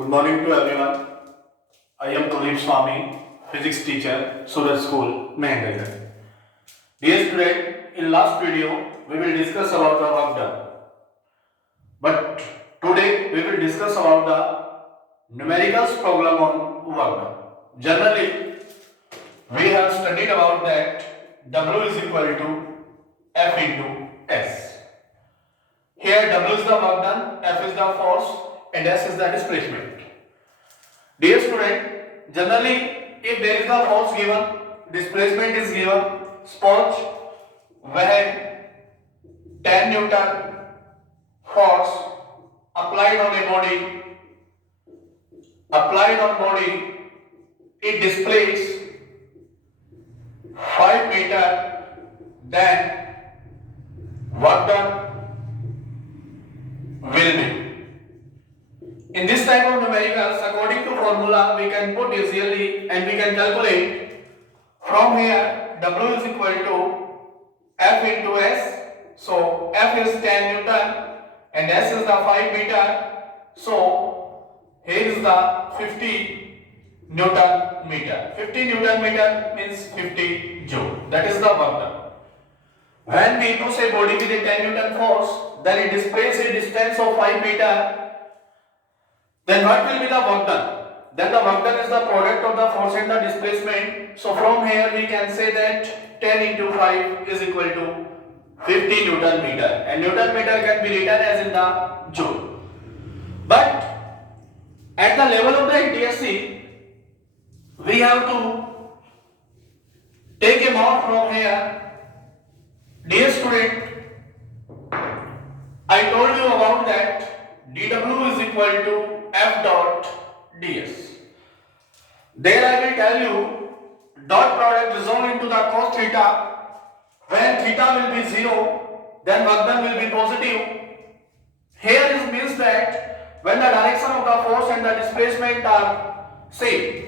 Good morning to everyone. I am Kuldeep Swami, physics teacher, Suraj School, Mehendragarh. Dear student, in last video we will discuss about the work done. But today we will discuss about the numericals problem on work done. Generally, we have studied about that W is equal to F into S. Here W is the work done, F is the force, and S is the displacement. Dear student, generally if there is the force given, displacement is given, suppose when 10 Newton force applied on body, it displays 5 meter, then work done will be. In this type of numericals, according to formula, we can put easily and we can calculate from here W is equal to F into S. So F is 10 Newton and S is the 5 meter. So here is the 50 Newton meter. 50 Newton meter means 50 joule. That is the work done. When we push a body with a 10 Newton force, then it displays a distance of 5 meter. Then what will be the work done? Then the work done is the product of the force and the displacement. So from here we can say that 10 into 5 is equal to 50 Newton meter. And Newton meter can be written as in the joule. But at the level of the NTSC, we have to take a mark from here. Dear student, I told you about that dW is equal to F dot ds. There I will tell you dot product resolved into the cos theta. When theta will be 0, then work done will be positive. Here it means that when the direction of the force and the displacement are same.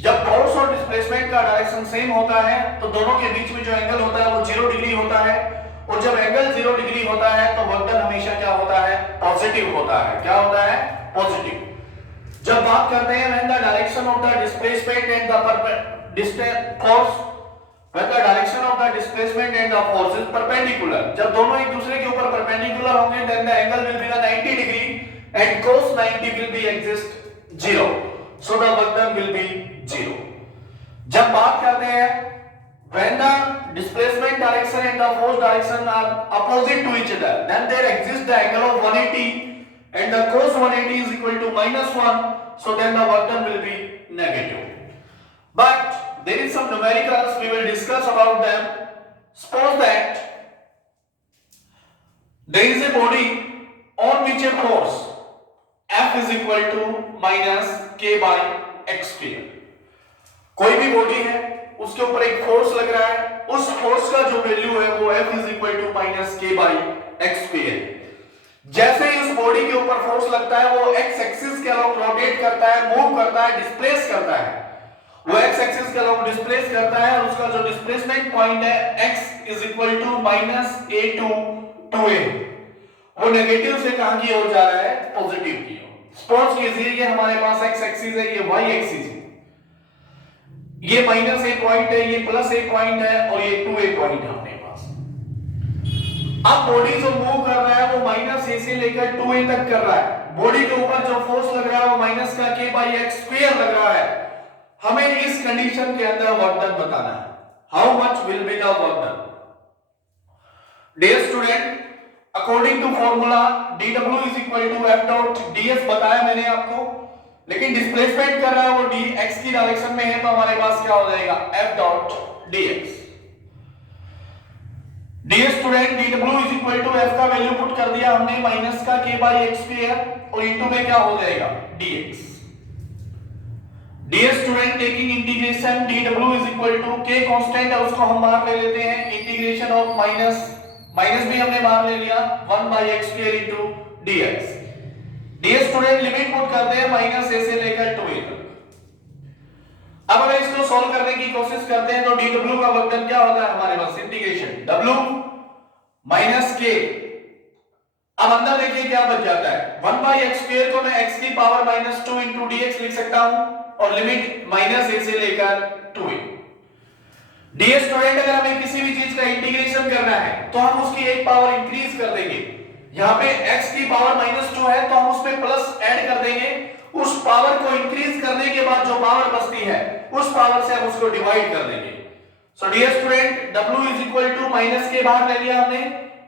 जब force और displacement का direction same होता है तो दोनों के बीच में जो एंगल होता है वो 0 डिग्री होता है, और जब एंगल 0 डिग्री होता है तो वर्क डन हमेशा क्या होता है? पॉजिटिव होता है. क्या होता है? पॉजिटिव. जब बात करते हैं when the direction of the displacement and the distance force, when the direction of the displacement and the force is perpendicular, जब दोनों एक दूसरे के ऊपर perpendicular होंगे then the angle will be the 90 degree and cos 90 will be exist 0, so the work done will be 0. जब बात करते हैं when the displacement direction and the force direction are opposite to each other, then there exists the angle of 180 and the cos 180 is equal to -1, so then the work done will be negative. But there is some numericals, we will discuss about them. Suppose that there is a body on which a force F is equal to minus k by x square. कोई भी body है, उसके ऊपर एक force लग रहा है, उस फोर्स का जो वैल्यू है वो F is equal to minus k by x square. जैसे ही उस बॉडी के ऊपर फोर्स लगता है वो x एक्सिस के अलोंग रोटेट करता है, मूव करता है, डिस्प्लेस करता है. वो x एक्सिस के अलोंग डिस्प्लेस करता है और उसका जो डिस्प्लेसमेंट पॉइंट है x is equal to minus a to 2a, वो नेगेटिव से कहां की ओर जा रहा है? पॉजिटिव की ओर. सपोज कीजिए ये हमारे पास x एक्सिस है, ये y एक्सिस है, ये माइनस ए पॉइंट है, ये प्लस ए पॉइंट है और ये 2a पॉइंट है अपने पास. अब बॉडी जो मूव कर रहा है वो माइनस ए से लेकर 2a तक कर रहा है. बॉडी के ऊपर जो फोर्स लग रहा है वो माइनस का k by x स्क्वायर लग रहा है. हमें इस कंडीशन के अंदर वर्क डन बताना है. How much will be the work done? Dear student, according to formula dw is equal to f dot ds बताया मैंने आपको, लेकिन डिस्प्लेसमेंट कर रहा है वो dx की डायरेक्शन में है तो हमारे पास क्या हो जाएगा? f dot dx. Dear student, dw is equal to f का वैल्यू पुट कर दिया हमने माइनस का k by x स्क्वायर और इनटू में क्या हो जाएगा? dx. Dear student, taking integration dw is equal to k constant है उसको हम बाहर ले लेते हैं, इंटीग्रेशन ऑफ माइनस भी हमने बाहर ले लिया 1 by x square into dx. Dear student, limit put करते हैं माइनस a से लेकर 2a तक. अब अगर इसको सॉल्व करने की कोशिश करते हैं तो dw का वर्क डन क्या होता है हमारे पास? इंटीग्रेशन w minus k अब अंदर देखिए क्या बच जाता है, 1/x² को मैं x की पावर -2 इंटू dx लिख सकता हूं और लिमिट -a से लेकर 2a। डियर स्टूडेंट, अगर हमें किसी भी चीज का इंटीग्रेशन करना है तो हम उसकी एक पावर इंक्रीज कर देंगे। यहाँ पे x की पावर -2 है तो हम उसमें प्लस ऐड कर देंगे। उस पावर को इंक्रीज करने के बाद जो पावर बचती है उस पावर से हम उसको डिवाइड कर देंगे। So dear student, w is equal to minus के बाहर ले लिया हमने।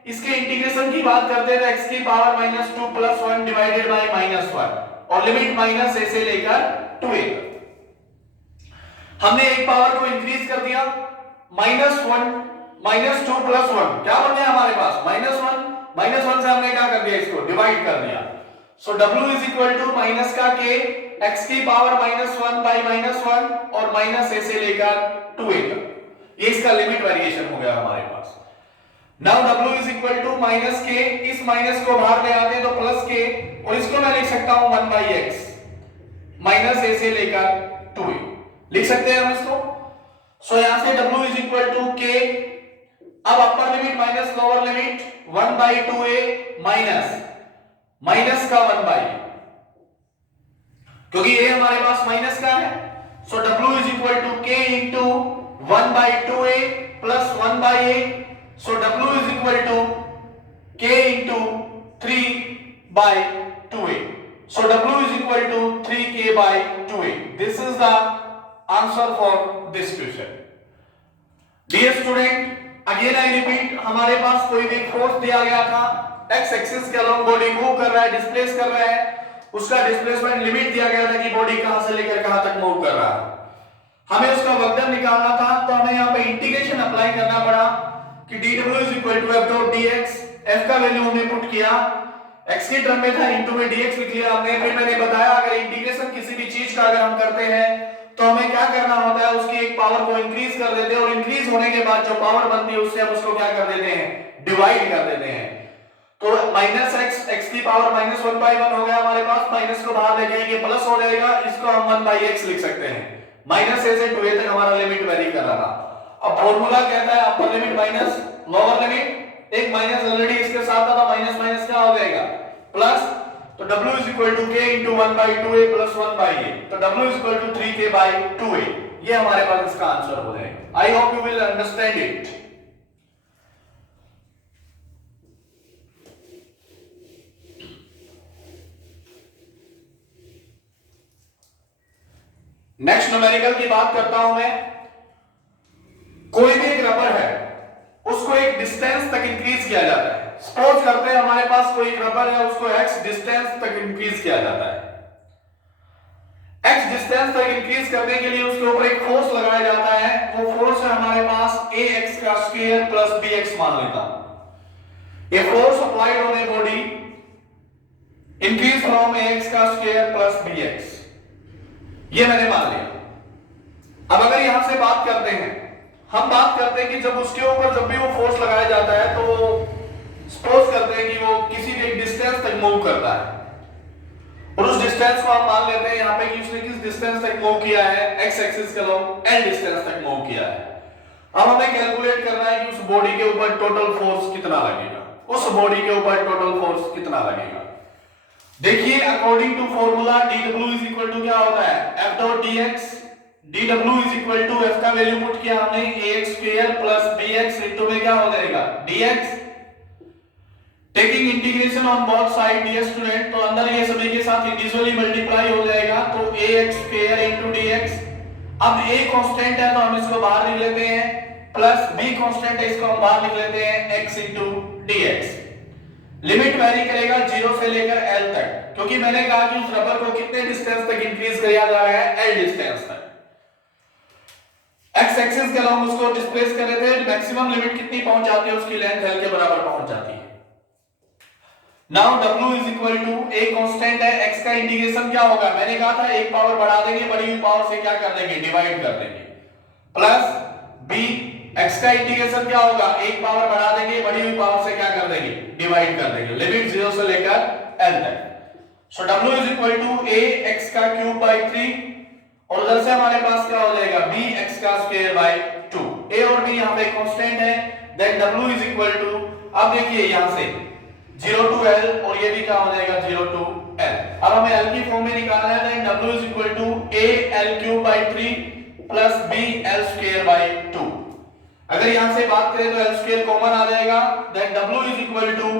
इसके इंटीग्रेशन की बात करते हैं तो x की पावर -2 + 1 डिवाइडेड बाय -1 और लिमिट -a से लेकर 2a तक। हमने एक पावर को इंक्रीज कर दिया, -1 -2 + 1 क्या बन गया हमारे पास -1 से हमने क्या कर दिया, इसको डिवाइड कर दिया। So w is equal to minus का k x की पावर -1 बाय -1 और -a से लेकर 2a तक। ये इसका लिमिट वेरिएशन हो गया हमारे पास। Now w is equal to -k, इस माइनस को बाहर ले आते हैं तो +k और इसको मैं लिख सकता हूं 1/x -a से लेकर 2a लिख सकते हैं हम इसको। सो यहां से w is equal to k, अब upper limit minus lower limit 1/2a minus का 1/, क्योंकि ये हमारे पास माइनस का है। So w is equal to k into 1/2a plus 1/a। So w is equal to k into 3/2a। So w is equal to 3k/2a। This is the answer for this question. Dear student, again I repeat, हमारे पास कोई भी force दिया गया था, x axis के along body move कर रहा है, डिस्प्लेस कर रहा है, उसका डिस्प्लेसमेंट लिमिट दिया गया था कि बॉडी कहां से लेकर कहां तक मूव कर रहा है। हमें उसका वर्क डन निकालना था तो हमें यहां पे इंटीग्रेशन अप्लाई करना पड़ा कि dw is equal to f dot dx। f का वैल्यू हमने पुट किया, x के टर्म में था, इनटू में dx लिख लिया हमने। फिर मैंने बताया अगर इंटीग्रेशन किसी भी चीज का अगर हम करते हैं तो हमें क्या करना होता है, उसकी एक पावर को इंक्रीज कर देते हैं और इंक्रीज होने के बाद जो पावर बनती है उससे हम उसको क्या कर देते हैं, डिवाइड कर देते हैं। तो -x की पावर -1/1 हो गया हमारे पास, माइनस को बाहर ले जाएंगे प्लस हो जाएगा, इसको हम 1/x लिख सकते हैं। -a से 2a तक हमारा लिमिट वेरी कर रहा था। अब फॉर्मूला कहता है अपर लिमिट माइनस लोअर लिमिट, एक माइनस ऑलरेडी इसके साथ था तो माइनस माइनस क्या हो जाएगा प्लस। तो w is equal to k into 1/2a plus 1/a, तो w is equal to 3k/2a। ये हमारे पास इसका आंसर हो जाएगा। I hope you will understand it. Next numerical की बात करता हूं मैं। कोई भी एक रबर है, उसको एक डिस्टेंस तक इंक्रीज किया जाता है। सपोज करते हैं हमारे पास कोई एक रबर है, उसको x डिस्टेंस तक इंक्रीज किया जाता है। x डिस्टेंस तक इंक्रीज करने के लिए उसके ऊपर एक फोर्स लगाया जाता है। वो फोर्स है हमारे पास ax² प्लस bx मान लेता हूं। ये force applied on a body increase from ax² plus bx, ये मैंने मान लिया। अब अगर यहां से बात करते हैं, हम बात करते हैं कि जब उसके ऊपर जब भी वो फोर्स लगाया जाता है तो सपोज करते हैं कि वो किसी भी एक डिस्टेंस तक मूव करता है और उस डिस्टेंस को हम मान लेते हैं यहां पे कि उसने किस डिस्टेंस तक मूव किया है, x एक्सिस के अलोंग l डिस्टेंस तक मूव किया है। अब हमें कैलकुलेट करना है कि उस बॉडी के ऊपर टोटल फोर्स कितना लगेगा, उस बॉडी के ऊपर टोटल फोर्स कितना लगेगा। देखिए according to formula dw is equal to क्या होता है, f dot dx। dw is equal to f का वैल्यू पुट किया हमने ax² प्लस bx इंटू में क्या हो जाएगा dx। Taking integration on both side dear student, तो अंदर ये सभी के साथ इंडिविजुअली मल्टीप्लाई हो जाएगा, तो ax² इंटू dx। अब a कांस्टेंट है तो हम इसको बाहर लिख लेते हैं, प्लस b कांस्टेंट है इसको हम बाहर लिख लेते हैं x into dx। Limit very करेगा 0 से लेकर l तक, क्योंकि मैंने कहा कि उस रबर को कितने डिस्टेंस तक इंक्रीज किया जा रहा है, l डिस्टेंस तक। x एक्सिस के अलोंग उसको डिस्प्लेस कर रहे थे, मैक्सिमम लिमिट कितनी पहुंच जाती है, उसकी लेंथ l के बराबर पहुंच जाती है। Now w is equal to a constant है, x का इंटीग्रेशन क्या होगा, मैंने कहा था एक पावर बढ़ा देंगे, बड़ी हुई पावर से क्या कर देंगे, डिवाइड कर देंगे, प्लस b x का इंटीग्रेशन क्या होगा, एक पावर बढ़ा देंगे, बड़ी हुई पावर से क्या कर देंगे, डिवाइड कर देंगे, लिमिट 0 से लेकर l तक। So w is equal to a x का क्यूब बाय 3 और उधर से हमारे पास क्या हो जाएगा b x का स्क्वायर बाय 2। a और b यहां पे कांस्टेंट है, then w is equal to, अब देखिए यहां से 0 टू L और ये भी क्या हो जाएगा 0 टू L। अब हमें L की फॉर्म में निकालना है, then W is equal to AL³/3 plus BL²/2। अगर यहां से बात करें तो L² कॉमन आ जाएगा, then W is equal to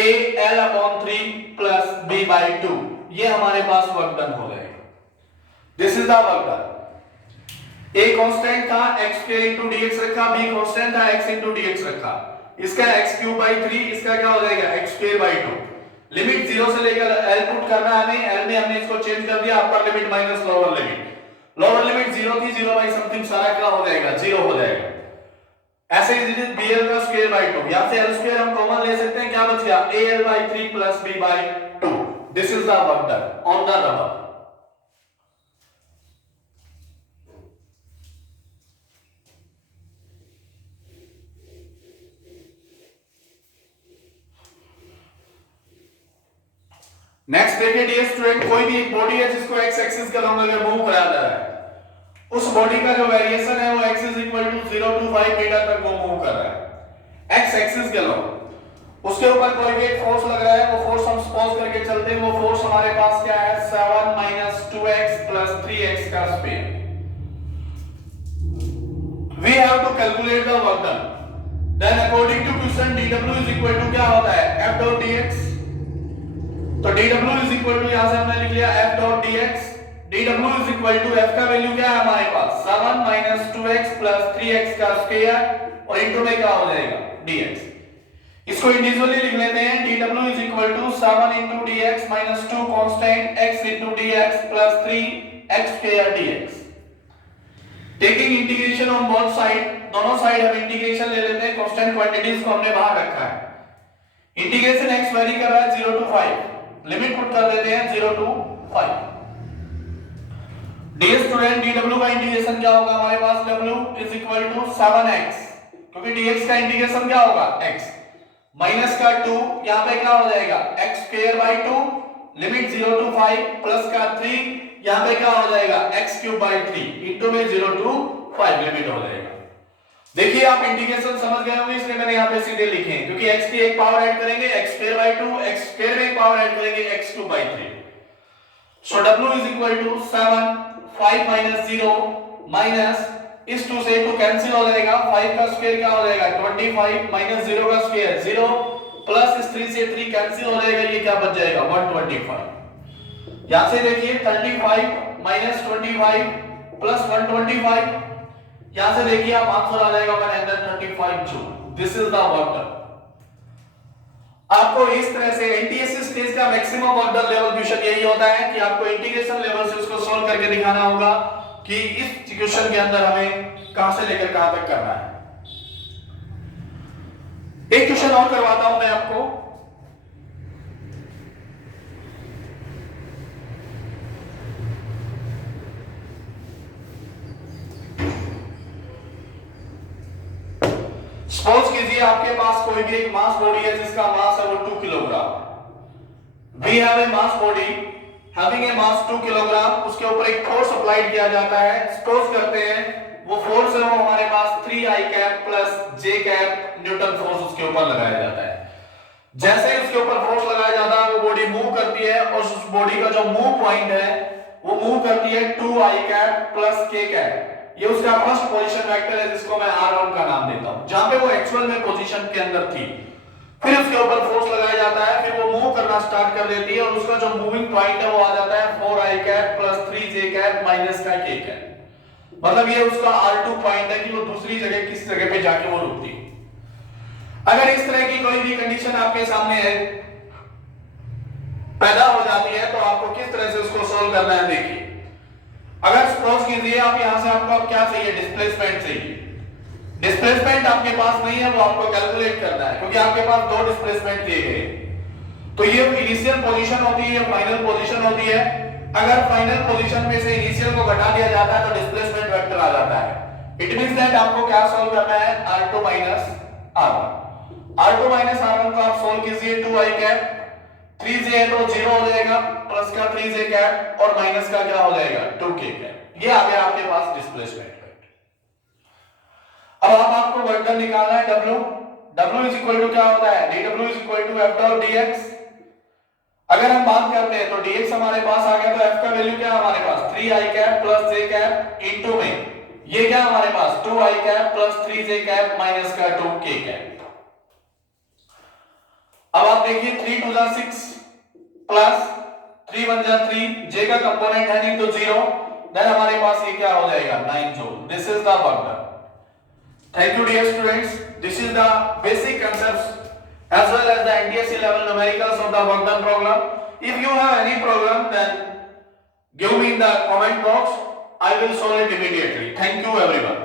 AL/3 plus B/2। ये हमारे पास वर्क डन हो जाएगा। This is the work done. A constant था x² into dx रखा, B कांस्टेंट था x into dx रखा, इसका x³/3, इसका क्या हो जाएगा x²/2। लिमिट 0 से लेकर L पुट करना है हमें, L में हमने इसको चेंज कर दिया, अपर limit minus lower limit. Lower limit 0 थी, 0 बाई समथिंग सारा क्या हो जाएगा 0 हो जाएगा। ऐसे ही BL का स्क्वायर/2, यहां से L² हम कॉमन ले सकते हैं, क्या बच गया AL/3 plus B/2। This is the work done on the rubber. Next देखिए डियर स्टूडेंट, कोई भी एक बॉडी है जिसको एक्स एक्सिस का लॉन्ग अगर मूव कराया जा रहा है, उस बॉडी का जो वेरिएशन है वो x इज इक्वल टू 0 to 5 मीटर तक वो मूव कर रहा है एक्स एक्सिस के लॉन्ग। उसके ऊपर कोई भी एक फोर्स लग रहा है, वो फोर्स हम सपोज करके चलते हैं, वो फोर्स हमारे पास क्या है 7 - 2x + 3x का square. We have to calculate the work done, then according to question dw is equal to क्या होता है f.dx। तो dw इज इक्वल टू यहां से हमने लिख लिया f.dx। dw is equal to f का वैल्यू क्या है हमारे पास 7 - 2x + 3x का स्क्वायर और इनटू में क्या हो जाएगा dx। इसको इंडिविजुअली लिख लेते हैं, dw is equal to 7 * dx - 2 constant x * dx + 3x² dx। Taking integration on both side, दोनों साइड हम इंटीग्रेशन ले लेते हैं, कांस्टेंट क्वांटिटीज को हमने बाहर रखा है। इंटीग्रेशन x वेरी कर रहा है 0 to 5, लिमिट पुट कर देते हैं 0 to 5। डियर स्टूडेंट dw का इंटीग्रेशन क्या होगा हमारे पास w is equal to 7x, क्योंकि dx का इंटीग्रेशन क्या होगा x माइनस का 2, यहां पे क्या हो जाएगा x²/2, लिमिट 0 to 5 प्लस का 3, यहां पे क्या हो जाएगा x³/3 इनटू में 0 to 5 लिमिट हो जाएगा। देखिए आप इंटीग्रेशन समझ गए होंगे, इसलिए मैंने यहां पे सीधे लिखे हैं, क्योंकि x की एक पावर ऐड करेंगे x²/2, x² में एक पावर ऐड करेंगे x³/3। So w is equal to 7 5 - 0 minus इस 2 से 2 कैंसिल हो जाएगा, 5 का स्क्वायर क्या हो जाएगा 25 माइनस 0 का स्क्वायर 0 प्लस इस 3 से 3 कैंसिल हो जाएगा, ये क्या बच जाएगा 125। यहां से देखिए 35 - 25 प्लस 125, यहां से देखिए आप आंसर आ जाएगा 135 joule. This is the work done. आपको इस तरह से एनटीएससी स्टेज का maximum work done level question यही होता है कि आपको इंटीग्रेशन लेवल से उसको सॉल्व करके दिखाना होगा कि इस क्वेश्चन के अंदर हमें कहां से लेकर कहां तक करना है। एक क्वेश्चन और करवाता हूं मैं आपको। सपोज कीजिए आपके पास कोई भी एक मास बॉडी है जिसका मास है वो 2 kilogram. We have a mass body having a mass 2 kilogram, उसके ऊपर एक फोर्स अप्लाइड किया जाता है। सपोज करते हैं वो फोर्स है वो हमारे पास 3I cap plus J cap Newton force उसके ऊपर लगाया जाता है। जैसे ही उसके ऊपर फोर्स लगाया जाता है वो बॉडी मूव करती है और उस बॉडी का जो मूव पॉइंट है वो मूव करती है 2I cap plus K cap. ये उसका फर्स्ट पोजीशन वेक्टर है जिसको मैं r1 का नाम देता हूं, जहां पे वो एक्चुअल में पोजीशन के अंदर थी। फिर उसके ऊपर फोर्स लगाया जाता है, फिर वो मूव करना स्टार्ट कर देती है और उसका जो मूविंग पॉइंट है वो आ जाता है 4I cap plus 3J cap minus का K कैप। मतलब ये उसका R2 पॉइंट है कि वो दूसरी जगह किस जगह पे जाके वो रुकती है। अगर इस तरह की कोई भी कंडीशन आपके सामने है पैदा हो जाती है तो आपको किस तरह से उसको सोल्व करना है। देखिए अगर सपोज कीजिए आप यहां से आपको क्या चाहिए डिस्प्लेसमेंट चाहिए, डिस्प्लेसमेंट आपके पास नहीं है वो आपको कैलकुलेट करना है, क्योंकि आपके पास दो डिस्प्लेसमेंट दिए गए। तो ये इनिशियल पोजीशन होती है, ये फाइनल पोजीशन होती है। अगर फाइनल पोजीशन में से इनिशियल को घटा दिया जाता है तो डिस्प्लेसमेंट वेक्टर आ जाता है। इट मींस दैट आपको क्या सोल्व करना है r2 - r1। r2 - r1 को आप सोल्व कीजिए 2I कैप 3J है तो 0 हो जाएगा, प्लस का 3J कैप और माइनस का क्या हो जाएगा 2K कैप। ये आ गया आपके पास डिस्प्लेसमेंट वेक्टर। अब आपको वर्क डन निकालना है W। W is equal to क्या होता है, dW is equal to f dot dx। अगर हम बात करते हैं तो dx हमारे पास आ गया, तो f का वैल्यू क्या है हमारे पास 3i cap plus j cap into में ये क्या हमारे पास 2i cap plus 3j cap minus का 2k कैप। अब आप देखिए 3 2 जा 6 प्लस 3 1 जा 3, j का कंपोनेंट है नहीं तो 0, देन हमारे पास ये क्या हो जाएगा 9 joule. This is the work done. Thank you dear students, this is the basic concepts as well as the NTSC level numericals of the work done program. If you have any problem then give me in the comment box, I will solve it immediately. Thank you everyone.